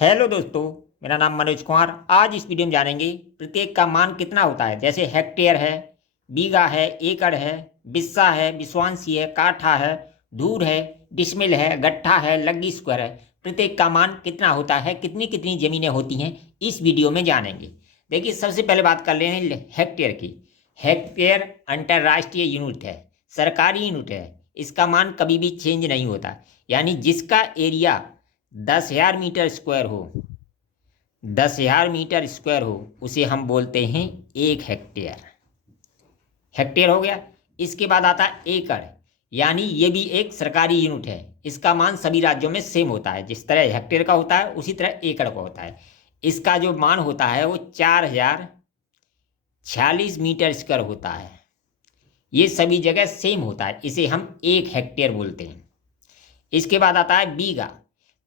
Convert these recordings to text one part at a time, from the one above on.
Hello दोस्तों, मेरा नाम मनोज कुमार। आज इस वीडियो में जानेंगे प्रत्येक का मान कितना होता है। जैसे हेक्टेयर है, बीघा है, एकड़ है, बिस्सा है, बिस्वांसी है, काठा है, धूर है, डिसमिल है, गट्ठा है, लग्गी स्क्वायर है। प्रत्येक का मान कितना होता है, कितनी कितनी ज़मीनें होती हैं, इस वीडियो में जानेंगे। देखिए, सबसे पहले बात कर लें हेक्टेयर की। हेक्टेयर अंतर्राष्ट्रीय यूनिट है, सरकारी यूनिट है। इसका मान कभी भी चेंज नहीं होता। यानी जिसका एरिया 10,000 मीटर स्क्वायर हो, 10,000 मीटर स्क्वायर हो, उसे हम बोलते हैं 1 हेक्टेयर। हेक्टेयर हो गया। इसके बाद आता है एकड़। यानी ये भी एक सरकारी यूनिट है। इसका मान सभी राज्यों में सेम होता है। जिस तरह हेक्टेयर का होता है उसी तरह एकड़ का होता है। इसका जो मान होता है वो 4,046 मीटर स्क्वायर होता है। ये सभी जगह सेम होता है। इसे हम 1 हेक्टेयर बोलते हैं। इसके बाद आता है बीघा।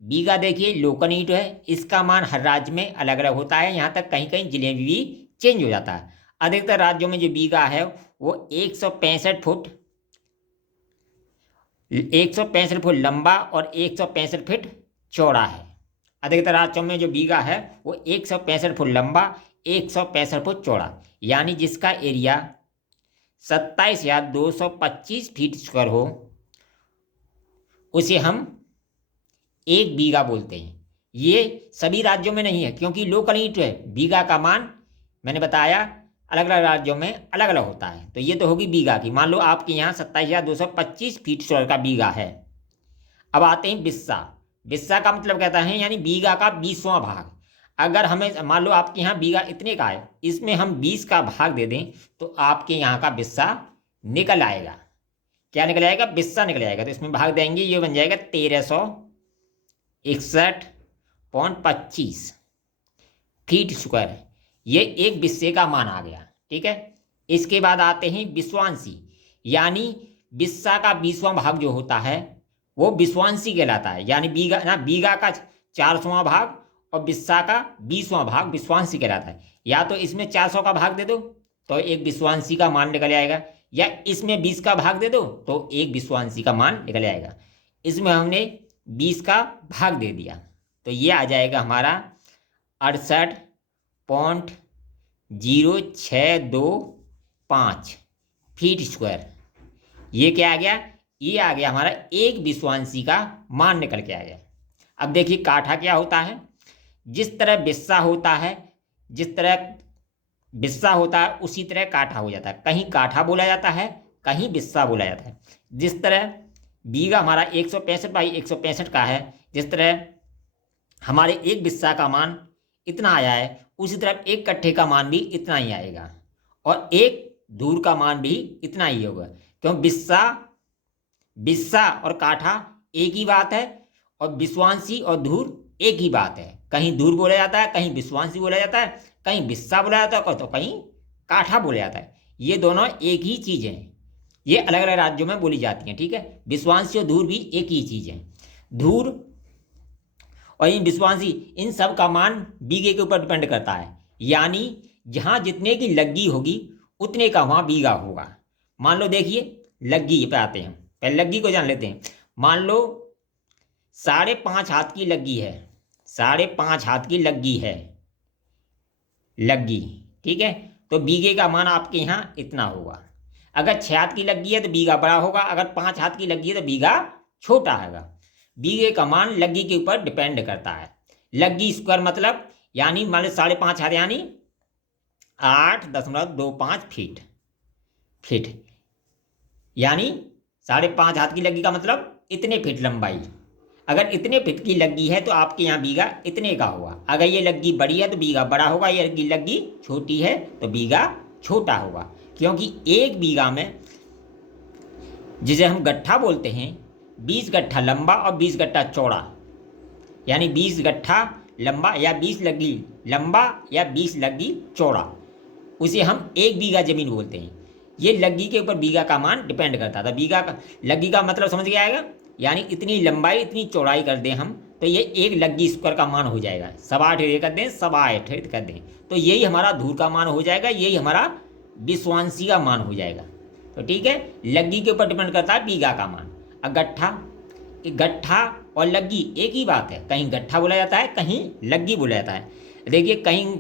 बीघा देखिए लोकल यूनिट है। इसका मान हर राज्य में अलग अलग होता है। यहाँ तक कहीं कहीं जिले में भी चेंज हो जाता है। अधिकतर राज्यों में जो बीघा है वो 165 फुट लंबा और 165 फुट चौड़ा है। अधिकतर राज्यों में जो बीघा है वो 165 फुट लंबा, 165 फुट चौड़ा। यानी जिसका एरिया 27,225 फीट स्क्वायर हो, उसे हम 1 बीघा बोलते हैं। ये सभी राज्यों में नहीं है, क्योंकि लोकल यूनिट है। बीघा का मान मैंने बताया अलग अलग राज्यों में अलग अलग होता है। तो ये तो होगी बीघा की। मान लो आपके यहाँ 27,225 फीट स्क्वायर का बीघा है। अब आते हैं बिस्सा। बिस्सा का मतलब कहता है यानी बीघा का 20वां भाग। अगर हमें मान लो आपके यहाँ बीघा इतने का है, इसमें हम 20 का भाग दे दें तो आपके यहाँ का बिस्सा निकल आएगा। क्या निकल आएगा? बिस्सा निकल आएगा। तो इसमें भाग देंगे, ये बन जाएगा 1361.25 फीट स्क्वायर। ये एक बिस्से का मान आ गया। ठीक है। इसके बाद आते हैं बिस्वांसी। यानी बिस्सा का 20वां भाग जो होता है वो बिस्वांसी कहलाता है। यानी बीघा का 400वां भाग और बिस्सा का 20वां भाग बिस्वांसी कहलाता है। या तो इसमें 400 का भाग दे दो तो एक बिस्वांसी का मान निकल आएगा, या इसमें 20 का भाग दे दो तो एक बिस्वांसी का मान निकल आएगा। इसमें हमने 20 का भाग दे दिया तो ये आ जाएगा हमारा 68.0625 फीट स्क्वायर। ये क्या आ गया? ये आ गया हमारा एक बिस्वांसी का मान निकल के आ गया। अब देखिए काठा क्या होता है। जिस तरह बिस्सा होता है, जिस तरह बिस्सा होता है उसी तरह काठा हो जाता है। कहीं काठा बोला जाता है, कहीं बिस्सा बोला जाता है। जिस तरह बीघा हमारा 165/165 का है, जिस तरह हमारे एक बिस्सा का मान इतना आया है, उसी तरह एक कट्ठे का मान भी इतना ही आएगा और एक धूर का मान भी इतना ही होगा। क्यों? बिस्सा और काठा एक ही बात है और बिस्वांसी और धूर एक ही बात है। कहीं धूर बोला जाता है, कहीं बिस्वांसी बोला जाता है, कहीं बिस्सा बोला जाता है तो कहीं काठा बोला जाता है। ये दोनों एक ही चीज़ हैं। ये अलग अलग राज्यों में बोली जाती हैं। ठीक है। बिस्वांसी और धूर भी एक ही चीज़ है। धूर और इन बिस्वांसी, इन सब का मान बीघे के ऊपर डिपेंड करता है। यानी जहाँ जितने की लग्गी होगी उतने का वहाँ बीघा होगा। मान लो देखिए लग्गी पे आते हैं। पहले लग्गी को जान लेते हैं। मान लो 5.5 हाथ की लग्गी है। 5.5 हाथ की लग्गी है, लग्गी। ठीक है। तो बीघे का मान आपके यहाँ इतना होगा। अगर 6 हाथ की लग्गी है तो बीघा बड़ा होगा, अगर 5 हाथ की लग्गी है तो बीघा छोटा होगा। बीघे का मान लग्गी के ऊपर डिपेंड करता है। लग्गी स्क्वायर मतलब यानी मान लो 5.5 हाथ यानी 8.25 फीट। यानी 5.5 हाथ की लग्गी का मतलब इतने फीट लंबाई। अगर इतने फीट की लग्गी है तो आपके यहाँ बीघा इतने का होगा। अगर ये लग्गी बड़ी है तो बीघा बड़ा होगा, ये लग्गी छोटी है तो बीघा छोटा होगा। क्योंकि एक बीघा में, जिसे हम गट्ठा बोलते हैं, 20 गट्ठा लंबा और 20 गट्ठा चौड़ा। यानी 20 गट्ठा लंबा या 20 लग्गी लंबा या 20 लग्गी चौड़ा, उसे हम 1 बीघा जमीन बोलते हैं। ये लग्गी के ऊपर बीघा का मान डिपेंड करता था। बीघा का लग्गी का मतलब समझ गया आएगा। यानी इतनी लंबाई इतनी चौड़ाई कर दें हम तो ये एक लग्गी स्क्वायर का मान हो जाएगा। 8.25 कर दें, 8.25 कर दें तो यही हमारा धूर का मान हो जाएगा, यही हमारा बिस्वांसी का मान हो जाएगा। तो ठीक है, लग्गी के ऊपर डिपेंड करता है बीघा का मान। अब गट्ठा और लग्गी एक ही बात है, कहीं गट्ठा बोला जाता है, कहीं लग्गी बोला जाता है। देखिए कहीं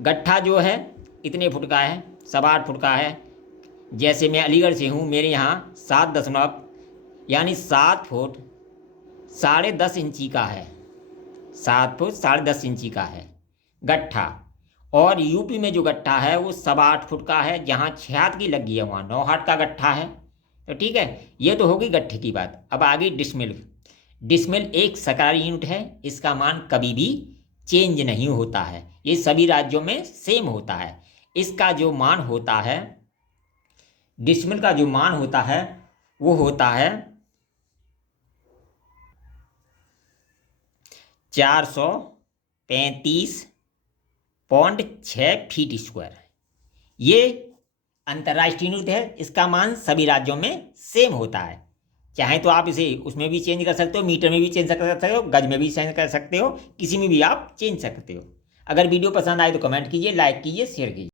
गट्ठा जो है इतने फुट का है, 8.25 फुट का है। जैसे मैं अलीगढ़ से हूँ, मेरे यहाँ 7 यानी 7 फुट 10.5 इंची का है, 7 फुट 10.5 इंची का है गट्ठा। और यूपी में जो गट्ठा है वो 8.25 फुट का है, जहाँ 6 हाथ की लग्गी है वहाँ 9 हाथ का गट्ठा है। तो ठीक है, ये तो होगी गट्ठे की बात। अब आगे डिसमिल। डिसमिल एक सरकारी यूनिट है, इसका मान कभी भी चेंज नहीं होता है, ये सभी राज्यों में सेम होता है। इसका जो मान होता है, डिसमिल का जो मान होता है वो होता है 435.6 फीट स्क्वायर। ये अंतर्राष्ट्रीय यूनिट है, इसका मान सभी राज्यों में सेम होता है। चाहे तो आप इसे उसमें भी चेंज कर सकते हो, मीटर में भी चेंज कर सकते हो, गज में भी चेंज कर सकते हो, किसी में भी आप चेंज सकते हो। अगर वीडियो पसंद आए तो कमेंट कीजिए, लाइक कीजिए, शेयर कीजिए।